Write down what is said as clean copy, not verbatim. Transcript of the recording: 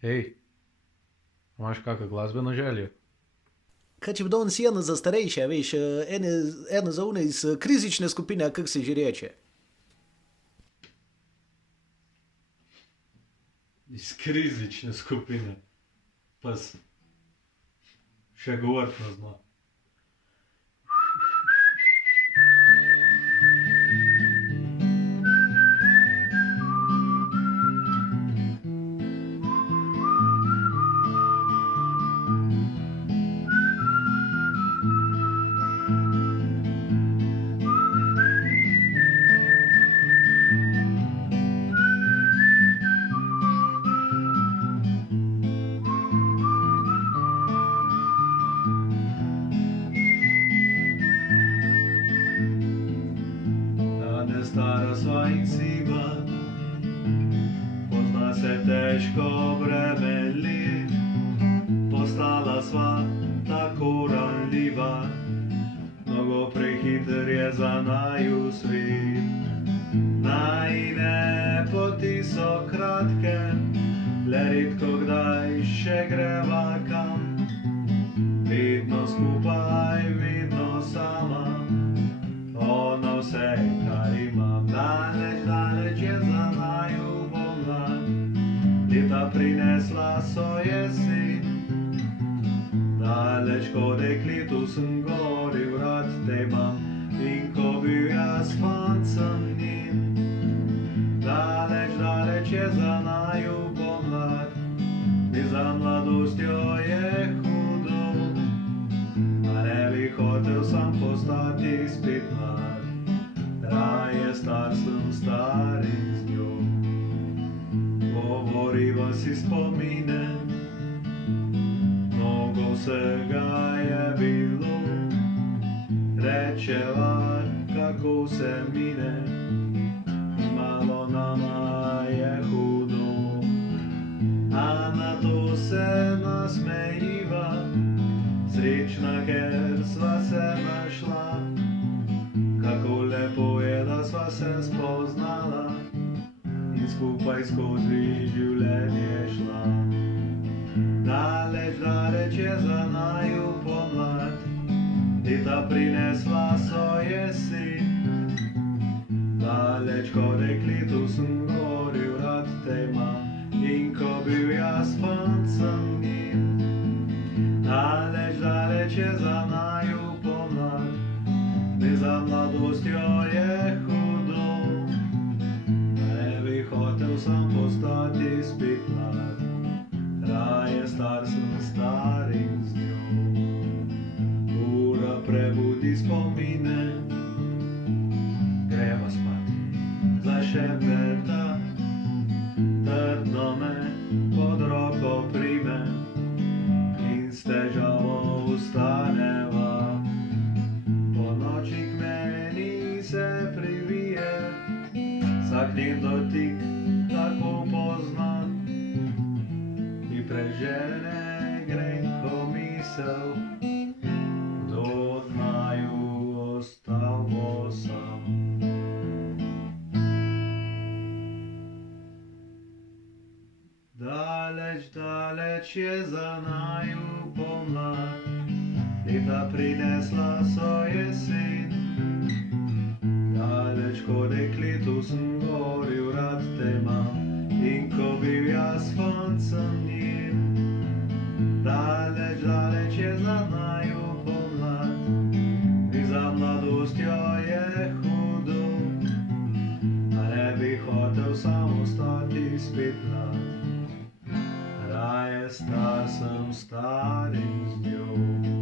Hej, imaš kakšno glasbeno željo? Kaj če bi danes eno za starejše, veš, eno za une iz krizične skupine, kako se že reče. Iz krizične skupine. Pa še govoriti ne zna. Danes stara sva in siva, pozna se težko bremeli. Postala sva tako ranljiva, mnogo prehiter je za naju svet. Najine poti so kratke, le redko kdaj še greva kam. Vedno skupaj, vedno sama, ona vse, kar imam. Daleč, daleč je za naju pomlad, leta prinesla so jesen. Daleč ko dekletu sem goril, rad te imam, in ko bil jaz fant sem njen. Daleč, daleč je za naju pomlad, mi za mladostjo je hudo, a ne bi hotel sam postati spet mlad. Raje star sem, star in z njo govoriva si spomine, mnogo vsega je bilo, rečeva, kako se mine, malo nama je hudo, a na to se nasmejiva, srečna, ker sva se našla. Kako lepo je, da sva se spoznala in skupaj skozi življenje šla. Daleč, daleč je za naju pomlad, leta prinesla so jesen. Daleč ko dekletu sem goril, rad te imam, in ko bil jaz fant sem njen. Daleč, daleč je za naju pomlad, mi za mladostjo je hudo, ne bi hotel sam postati spet mlad. Raje star sem, star in z njo. Ura prebudi spomine, greva spat, zašepeta, trdno me pod roko prime in s težavo vstaneva. Ponoči k meni se privije, vsak njen dotik tako poznan, mi prežene grenko misel, kdo od naju ostal bo sam. Daleč, daleč je za naju pomlad, leta prinesla so jesen. Daleč ko dekletu sem goril, rad te imam, in ko bil jaz fant sem njen. Daleč, daleč je za naju pomlad, mi za mladostjo je hudo, a ne bi hotel sam ostati spet mlad. Raje star sem, star in z njo.